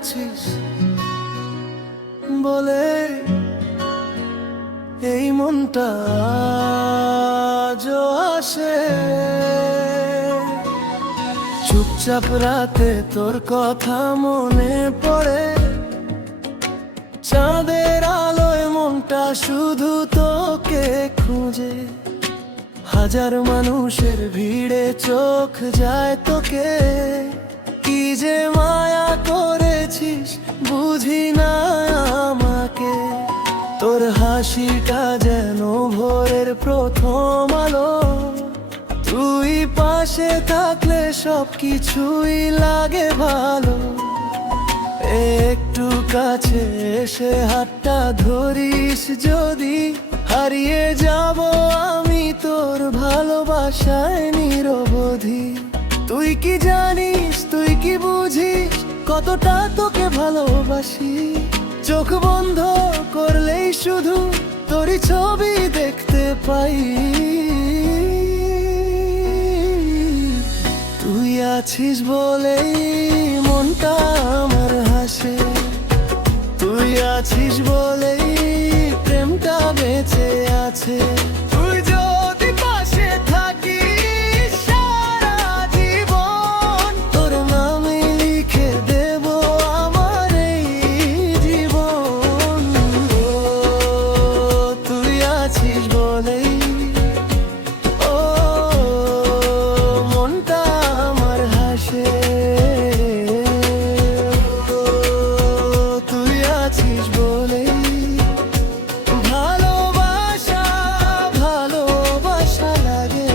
আছিস বলে এই মনটা আজও আসে। চুপচাপ রাতে তোর কথা মনে পড়ে, চাঁদের আলোয় মনটা শুধু তোকে খুঁজে। হাজার মানুষের ভিড়ে চোখ যায় তোকে, কি যে মায়া করেছিস বুঝি না আমাকে। তোর হাসিটা যেন ভোরের প্রথম আলো, তুই পাশে থাকলে সব কিছুই লাগে ভালো। একটু কাছে এসে হাতটা ধরিস যদি, হারিয়ে যাব আমি তোর ভালোবাসায় নিরবধি। তুই কি জানিস, তুই কি বুঝিস কতটা তোকে ভালোবাসি। চোখ বন্ধ করলেই শুধু তোরই ছবি দেখতে পাই। তুই আছিস বলেই মনটা আমার হাসে, তুই আছিস বলেই প্রেমটা বেঁচে আছে। তুই যদি পাশে থাকিস সারা জীবন, তোর নামে লিখে দেব আমার এই জীবন। ও তুই আছিস বলেই ও মনটা আমার হাসে। ও তুই আছিস বলেই ভালোবাসা ভালোবাসা লাগে।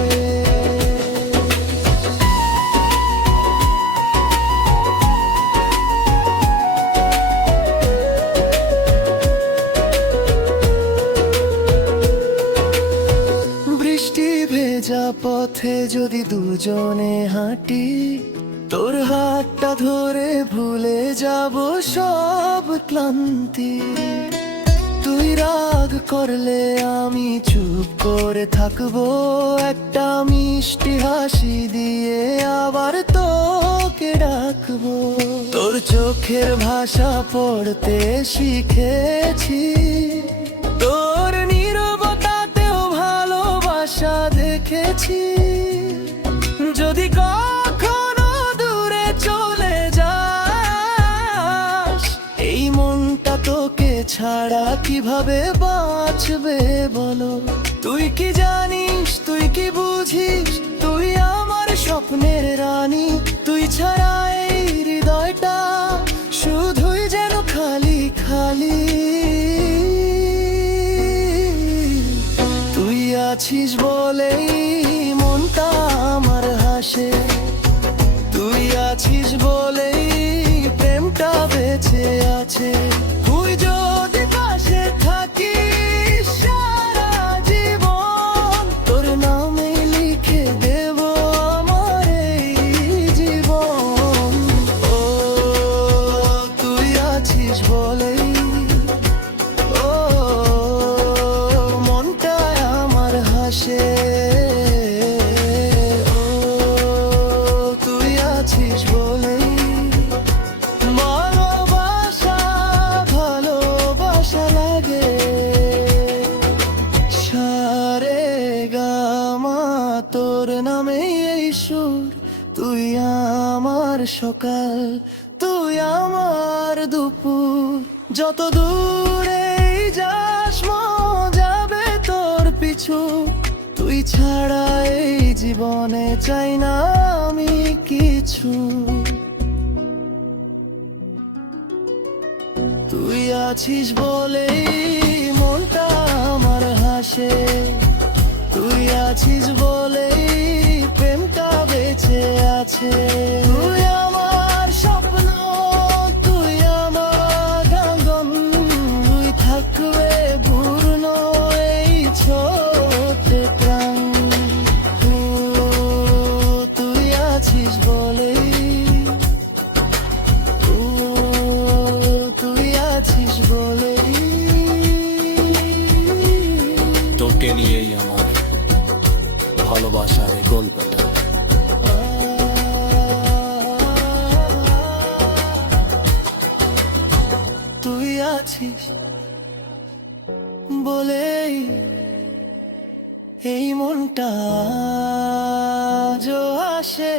বৃষ্টি ভেজা পথে যদি দুজনে হাঁটি, তোর হাতটা ধরে ভুলে যাব সব ক্লান্তি। তুই রাগ করলে আমি চুপ করে থাকবো, একটা মিষ্টি হাসি দিয়ে আবার তোকে ডাকবো। তোর চোখের ভাষা পড়তে শিখেছি, তোর নীরবতাতেও ভালোবাসা দেখেছি। যদি কখনো দূরে চলে যাস, এই মনটা তোকে ছাড়া কিভাবে বাঁচবে বলো। তুই কি জানিস, তুই কি বুঝিস, তুই আমার স্বপ্নের রানী। তুই ছাড়া এই হৃদয়টা শুধুই যেন খালি খালি। তুই আছিস বলেই মনটা আমার হাসে, তুই আছিস বলেই প্রেমটা বেঁচে আছে। তুই যদি পাশে থাকিস সারা জীবন, তোর নামে লিখে দেব আমার এই জীবন। ও তুই আছিস বলেই ও মনটা আমার হাসে। ও তুই আছিস বলেই ভালোবাসা ভালোবাসা লাগে। সারে গামা তোর নামে এই সুর, তুই আমার সকাল, তুই আমার দুপুর। যত দূরে যাস মন যাবে তোর পিছু। তুই ছাড়া এই জীবনে চাই না আমি কিছু। তুই আছিস বলেই মনটা আমার হাসে, তুই আছিস বলেই প্রেমটা বেঁচে আছে। তুই আমার স্বপ্ন, তুই আমার গান, তুই থাকবে পূর্ণ এই ছোট প্রাণ। তুই আছিস বলেই তুই আছিস বলেই তোকে নিয়েই আমার ভালোবাসার এই গল্পটা। আছিস বলেই এই মনটা আজও আসে।